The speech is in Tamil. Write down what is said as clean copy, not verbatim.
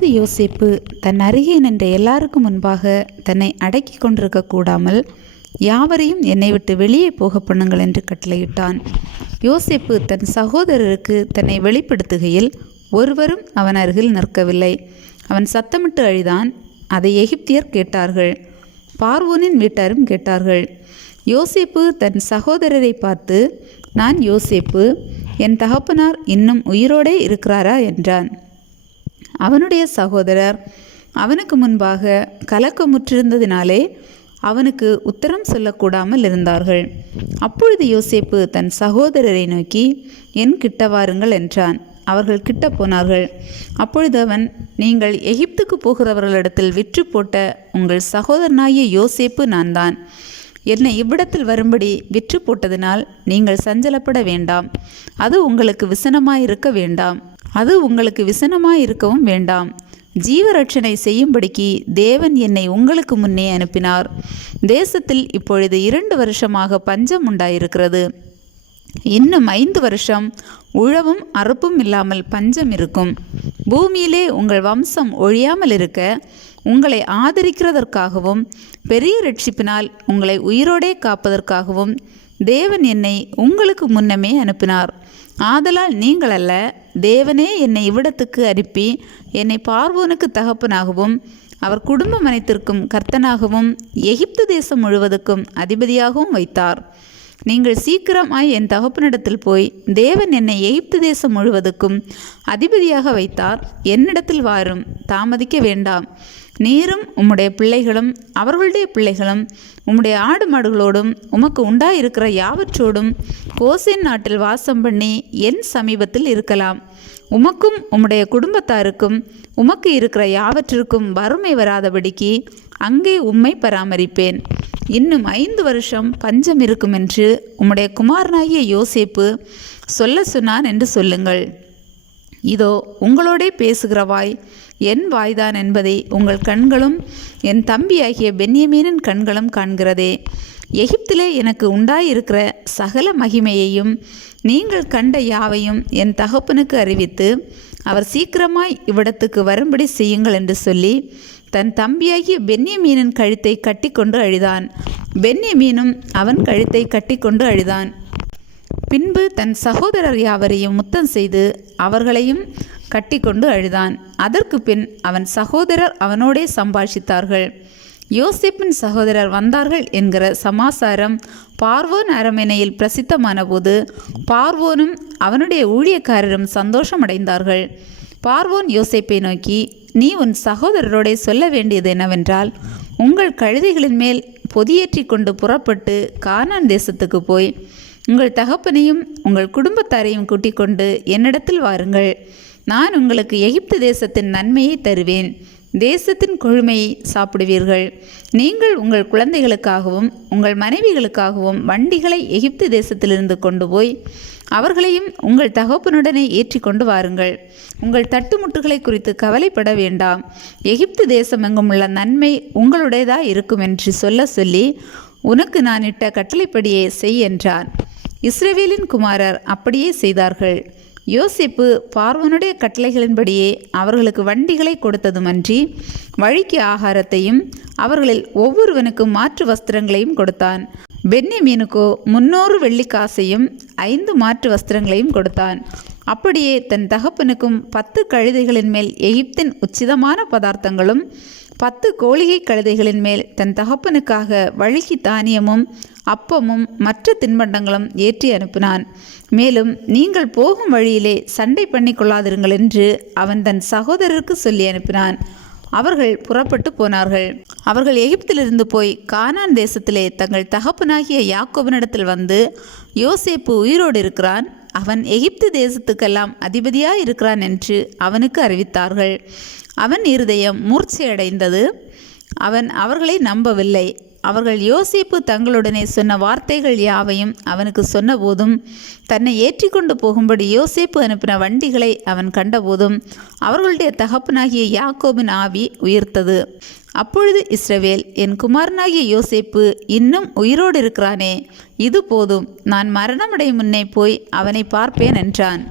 அப்பொழுது யோசேப்பு தன் அருகே நின்ற எல்லாருக்கும் முன்பாக தன்னை அடக்கி கொண்டிருக்க கூடாமல், யாவரையும் என்னை விட்டு வெளியே போக பண்ணுங்கள் என்று கட்டளையிட்டான். யோசேப்பு தன் சகோதரருக்கு தன்னை வெளிப்படுத்துகையில் ஒருவரும் அவன் அருகில் நிற்கவில்லை. அவன் சத்தமிட்டு அழுதான். அதை எகிப்தியர் கேட்டார்கள், பார்வோனின் வீட்டாரும் கேட்டார்கள். யோசேப்பு தன் சகோதரரை பார்த்து, நான் யோசேப்பு, என் தகப்பனார் இன்னும் உயிரோடே இருக்கிறாரா என்றான். அவனுடைய சகோதரர் அவனுக்கு முன்பாக கலக்கமுற்றிருந்ததினாலே அவனுக்கு உத்தரம் சொல்லக்கூடாமல் இருந்தார்கள். அப்பொழுது யோசேப்பு தன் சகோதரரை நோக்கி, என் கிட்ட வாருங்கள் என்றான். அவர்கள் கிட்ட போனார்கள். அப்பொழுது அவன், நீங்கள் எகிப்துக்கு போகிறவர்களிடத்தில் விற்று போட்ட உங்கள் சகோதரனாகிய யோசேப்பு நான் தான். என்னை இவ்விடத்தில் வரும்படி விற்று போட்டதினால் நீங்கள் சஞ்சலப்பட வேண்டாம். அது உங்களுக்கு விசனமாயிருக்கவும் வேண்டாம். ஜீவரட்சணை செய்யும்படிக்கு தேவன் என்னை உங்களுக்கு முன்னே அனுப்பினார். தேசத்தில் இப்பொழுது 2 வருஷமாக பஞ்சம் உண்டாயிருக்கிறது. இன்னும் 5 வருஷம் உழவும் அறுப்பும் இல்லாமல் பஞ்சம் இருக்கும். பூமியிலே உங்கள் வம்சம் ஒழியாமல் இருக்க உங்களை ஆதரிக்கிறதற்காகவும் பெரிய ரட்சிப்பினால் உங்களை உயிரோடே காப்பதற்காகவும் தேவன் என்னை உங்களுக்கு முன்னமே அனுப்பினார். ஆதலால் நீங்கள் அல்ல, தேவனே என்னை இவ்விடத்துக்கு அனுப்பி என்னை பார்வோனுக்கு தகப்பனாகவும் அவர் குடும்பம் அனைத்திற்கும் கர்த்தனாகவும் எகிப்து தேசம் முழுவதுக்கும் அதிபதியாகவும் வைத்தார். நீங்கள் சீக்கிரமாய் என் தகப்பனிடத்தில் போய், தேவன் என்னை எகிப்து தேசம் முழுவதுக்கும் அதிபதியாக வைத்தார், என்னிடத்தில் வாரும், தாமதிக்க வேண்டாம். நீரும் உம்முடைய பிள்ளைகளும் அவர்களுடைய பிள்ளைகளும் உம்முடைய ஆடு மாடுகளோடும் உமக்கு உண்டாயிருக்கிற யாவற்றோடும் கோசேன் நாட்டில் வாசம் பண்ணி என் சமீபத்தில் இருக்கலாம். உமக்கும் உம்முடைய குடும்பத்தாருக்கும் உமக்கு இருக்கிற யாவற்றிற்கும் வறுமை வராதபடிக்கு அங்கே உம்மை பராமரிப்பேன். இன்னும் 5 வருஷம் பஞ்சம் இருக்கும் என்று உம்முடைய குமாரனாகிய யோசேப்பு சொல்ல சொன்னான் என்று சொல்லுங்கள். இதோ உங்களோடே பேசுகிற வாய் என் வாய்தான் என்பதை உங்கள் கண்களும் என் தம்பியாகிய பென்யமீனின் கண்களும் காண்கிறதே. எகிப்திலே எனக்கு உண்டாயிருக்கிற சகல மகிமையையும் நீங்கள் கண்ட யாவையும் என் தகப்பனுக்கு அறிவித்து அவர் சீக்கிரமாய் இவ்விடத்துக்கு வரும்படி செய்யுங்கள் என்று சொல்லி தன் தம்பியாகிய பென்யமீனின் கழுத்தை கட்டிக்கொண்டு அழுதான். பென்யமீனும் அவன் கழுத்தை கட்டிக்கொண்டு அழுதான். பின்பு தன் சகோதரர் யாவரையும் முத்தம் செய்து அவர்களையும் கட்டிக்கொண்டு அழுதான். அதற்கு பின் அவன் சகோதரர் அவனோடே சம்பாஷித்தார்கள். யோசேப்பின் சகோதரர் வந்தார்கள் என்கிற சமாசாரம் பார்வோன் அரண்மனையில் பிரசித்தமான போது பார்வோனும் அவனுடைய ஊழியக்காரரும் சந்தோஷமடைந்தார்கள். பார்வோன் யோசேப்பை நோக்கி, நீ உன் சகோதரரோடே சொல்ல வேண்டியது என்னவென்றால், உங்கள் கழுதைகளின் மேல் பொதியேற்றி கொண்டு புறப்பட்டு கானான் தேசத்துக்கு போய் உங்கள் தகப்பனையும் உங்கள் குடும்பத்தாரையும் கூட்டிக் கொண்டு என்னிடத்தில் வாருங்கள். நான் உங்களுக்கு எகிப்து தேசத்தின் நன்மையை தருவேன். தேசத்தின் கொழுமையை சாப்பிடுவீர்கள். நீங்கள் உங்கள் குழந்தைகளுக்காகவும் உங்கள் மனைவிகளுக்காகவும் வண்டிகளை எகிப்து தேசத்திலிருந்து கொண்டு போய் அவர்களையும் உங்கள் தகப்பனுடனே ஏற்றி கொண்டு வாருங்கள். உங்கள் தட்டுமுட்டுகளை குறித்து கவலைப்பட வேண்டாம். எகிப்து தேசம் எங்கும் உள்ள நன்மை உங்களுடையதாக இருக்கும் என்று சொல்லி, உனக்கு நான் இட்ட கட்டளைப்படியே செய் என்றான். இஸ்ரவேலின் குமாரர் அப்படியே செய்தார்கள். யோசேப்பு பார்வோனுடைய கட்டளைகளின்படியே அவர்களுக்கு வண்டிகளை கொடுத்ததுமன்றி வழிக்கு ஆகாரத்தையும் அவர்களில் ஒவ்வொருவனுக்கும் மாற்று வஸ்திரங்களையும் கொடுத்தான். பென்யமீனுக்கோ 300 வெள்ளிக்காசையும் 5 மாற்று வஸ்திரங்களையும் கொடுத்தான். அப்படியே தன் தகப்பனுக்கும் 10 கழுதைகளின் மேல் எகிப்தின் உச்சிதமான பதார்த்தங்களும் 10 கோழிகை கழுதைகளின் மேல் தன் தகப்பனுக்காக வழிக்கு தானியமும் அப்பமும் மற்ற தின்பண்டங்களும் ஏற்றி அனுப்பினான். மேலும், நீங்கள் போகும் வழியிலே சண்டை பண்ணி கொள்ளாதிருங்கள் என்று அவன் தன் சகோதரருக்கு சொல்லி அனுப்பினான். அவர்கள் புறப்பட்டு போனார்கள். அவர்கள் எகிப்திலிருந்து போய் கானான் தேசத்திலே தங்கள் தகப்பனாகிய யாக்கோபினிடத்தில் வந்து, யோசேப்பு உயிரோடு இருக்கிறான், அவன் எகிப்து தேசத்துக்கெல்லாம் அதிபதியாய் இருக்கிறான் என்று அவனுக்கு அறிவித்தார்கள். அவன் இருதயம் மூர்ச்சையடைந்தது. அவன் அவர்களை நம்பவில்லை. அவர்கள் யோசேப்பு தங்களுடனே சொன்ன வார்த்தைகள் யாவையும் அவனுக்கு சொன்னபோதும், தன்னை ஏற்றி கொண்டு போகும்படி யோசேப்பு அனுப்பின வண்டிகளை அவன் கண்டபோதும் அவர்களுடைய தகப்பனாகிய யாக்கோபின் ஆவி உயிர்த்தது. அப்பொழுது இஸ்ரவேல், என் குமாரனாகிய யோசேப்பு இன்னும் உயிரோடு இருக்கிறானே, இது போதும், நான் மரணமடை முன்னே போய் அவனை பார்ப்பேன் என்றான்.